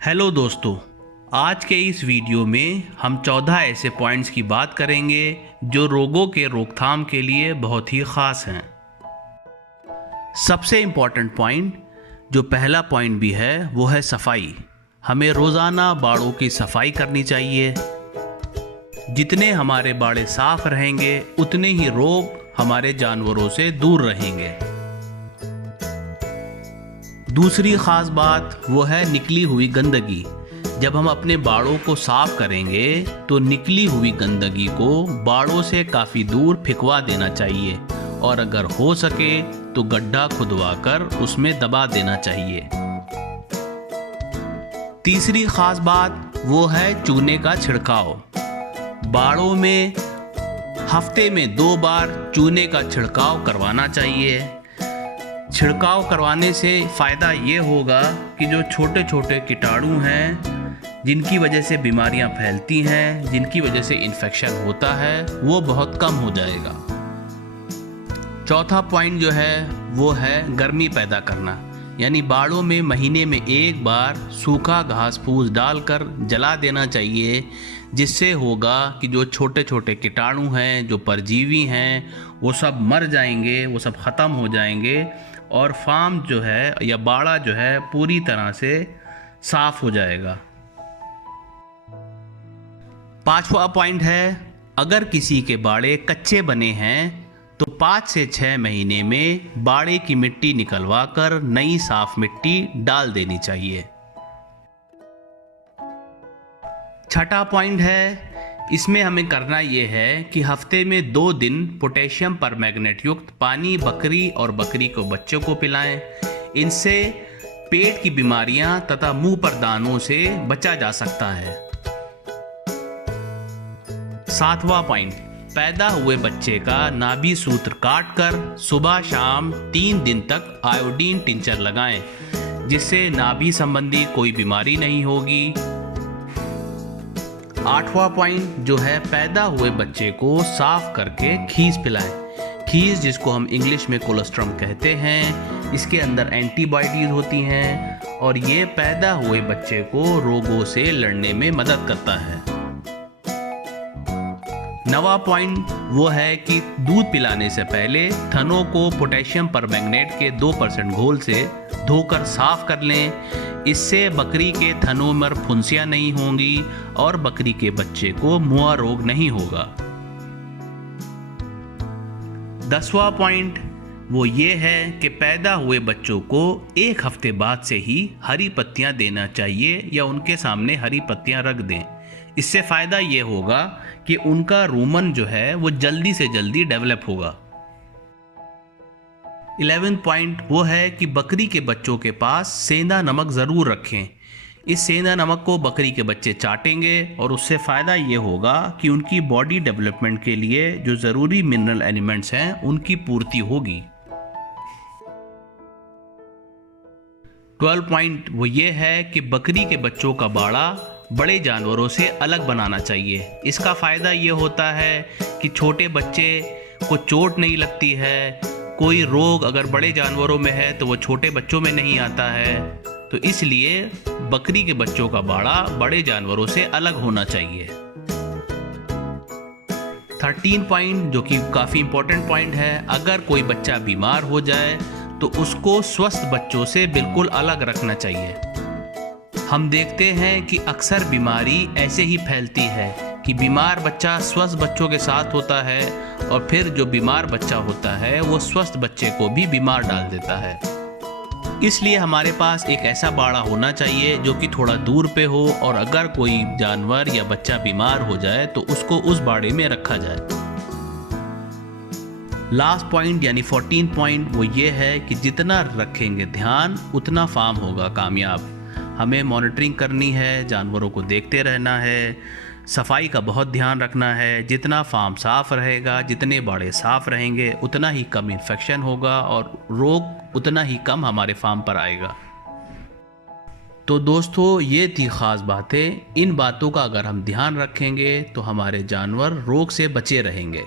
Hello दोस्तों, आज के इस वीडियो में हम 14 ऐसे पॉइंट्स की बात करेंगे जो रोगों के रोकथाम के लिए बहुत ही ख़ास हैं। सबसे इम्पॉर्टेंट पॉइंट, जो पहला पॉइंट भी है, वो है सफाई। हमें रोज़ाना बाड़ों की सफाई करनी चाहिए। जितने हमारे बाड़े साफ रहेंगे उतने ही रोग हमारे जानवरों से दूर रहेंगे। दूसरी ख़ास बात वो है निकली हुई गंदगी। जब हम अपने बाड़ों को साफ करेंगे तो निकली हुई गंदगी को बाड़ों से काफ़ी दूर फेंकवा देना चाहिए और अगर हो सके तो गड्ढा खुदवाकर उसमें दबा देना चाहिए। तीसरी ख़ास बात वो है चूने का छिड़काव। बाड़ों में हफ्ते में 2 बार चूने का छिड़काव करवाना चाहिए। छिड़काव करवाने से फ़ायदा ये होगा कि जो छोटे छोटे कीटाणु हैं जिनकी वजह से बीमारियां फैलती हैं, जिनकी वजह से इन्फेक्शन होता है, वो बहुत कम हो जाएगा। चौथा पॉइंट जो है वो है गर्मी पैदा करना, यानी बाड़ों में महीने में 1 बार सूखा घास फूस डालकर जला देना चाहिए, जिससे होगा कि जो छोटे छोटे कीटाणु हैं, जो परजीवी हैं, वो सब मर जाएंगे, वो सब ख़त्म हो जाएंगे और फार्म जो है या बाड़ा जो है पूरी तरह से साफ हो जाएगा। 5वां पॉइंट है, अगर किसी के बाड़े कच्चे बने हैं तो 5 से 6 महीने में बाड़े की मिट्टी निकलवा कर नई साफ मिट्टी डाल देनी चाहिए। छठा पॉइंट है, इसमें हमें करना ये है कि हफ्ते में 2 दिन पोटेशियम परमैंगनेट युक्त पानी बकरी और बकरी को बच्चों को पिलाएं। इनसे पेट की बीमारियां तथा मुंह पर दानों से बचा जा सकता है। 7वां पॉइंट, पैदा हुए बच्चे का नाभि सूत्र काटकर सुबह शाम 3 दिन तक आयोडीन टिंचर लगाएं, जिससे नाभि संबंधी कोई बीमारी नहीं होगी। 8वां पॉइंट जो है, पैदा हुए बच्चे को साफ करके खीस पिलाएं। खीस, जिसको हम इंग्लिश में कोलोस्ट्रम कहते हैं, इसके अंदर एंटीबॉडीज होती हैं और ये पैदा हुए बच्चे को रोगों से लड़ने में मदद करता है। 9वां पॉइंट वो है कि दूध पिलाने से पहले थनों को पोटेशियम परमैंगनेट के 2% घोल से धोकर साफ कर लें। इससे बकरी के थनों में फुंसियां नहीं होंगी और बकरी के बच्चे को मुआ रोग नहीं होगा। 10वां पॉइंट वो ये है कि पैदा हुए बच्चों को 1 हफ्ते बाद से ही हरी पत्तियां देना चाहिए या उनके सामने हरी पत्तियां रख दें। इससे फ़ायदा ये होगा कि उनका रूमन जो है वो जल्दी से जल्दी डेवलप होगा। 11वां पॉइंट वो है कि बकरी के बच्चों के पास सेंधा नमक ज़रूर रखें। इस सेंधा नमक को बकरी के बच्चे चाटेंगे और उससे फ़ायदा ये होगा कि उनकी बॉडी डेवलपमेंट के लिए जो ज़रूरी मिनरल एलिमेंट्स हैं उनकी पूर्ति होगी। 12 पॉइंट वो ये है कि बकरी के बच्चों का बाड़ा बड़े जानवरों से अलग बनाना चाहिए। इसका फ़ायदा ये होता है कि छोटे बच्चे को चोट नहीं लगती है, कोई रोग अगर बड़े जानवरों में है तो वो छोटे बच्चों में नहीं आता है। तो इसलिए बकरी के बच्चों का बाड़ा बड़े जानवरों से अलग होना चाहिए। 13 पॉइंट जो कि काफ़ी इंपॉर्टेंट पॉइंट है, अगर कोई बच्चा बीमार हो जाए तो उसको स्वस्थ बच्चों से बिल्कुल अलग रखना चाहिए। हम देखते हैं कि अक्सर बीमारी ऐसे ही फैलती है कि बीमार बच्चा स्वस्थ बच्चों के साथ होता है और फिर जो बीमार बच्चा होता है वो स्वस्थ बच्चे को भी बीमार डाल देता है। इसलिए हमारे पास एक ऐसा बाड़ा होना चाहिए जो कि थोड़ा दूर पे हो और अगर कोई जानवर या बच्चा बीमार हो जाए तो उसको उस बाड़े में रखा जाए। लास्ट पॉइंट यानी 14 पॉइंट वो ये है कि जितना रखेंगे ध्यान उतना फार्म होगा कामयाब। हमें मॉनिटरिंग करनी है, जानवरों को देखते रहना है, सफाई का बहुत ध्यान रखना है। जितना फार्म साफ रहेगा, जितने बाड़े साफ रहेंगे, उतना ही कम इन्फेक्शन होगा और रोग उतना ही कम हमारे फार्म पर आएगा। तो दोस्तों, ये थी ख़ास बातें। इन बातों का अगर हम ध्यान रखेंगे तो हमारे जानवर रोग से बचे रहेंगे।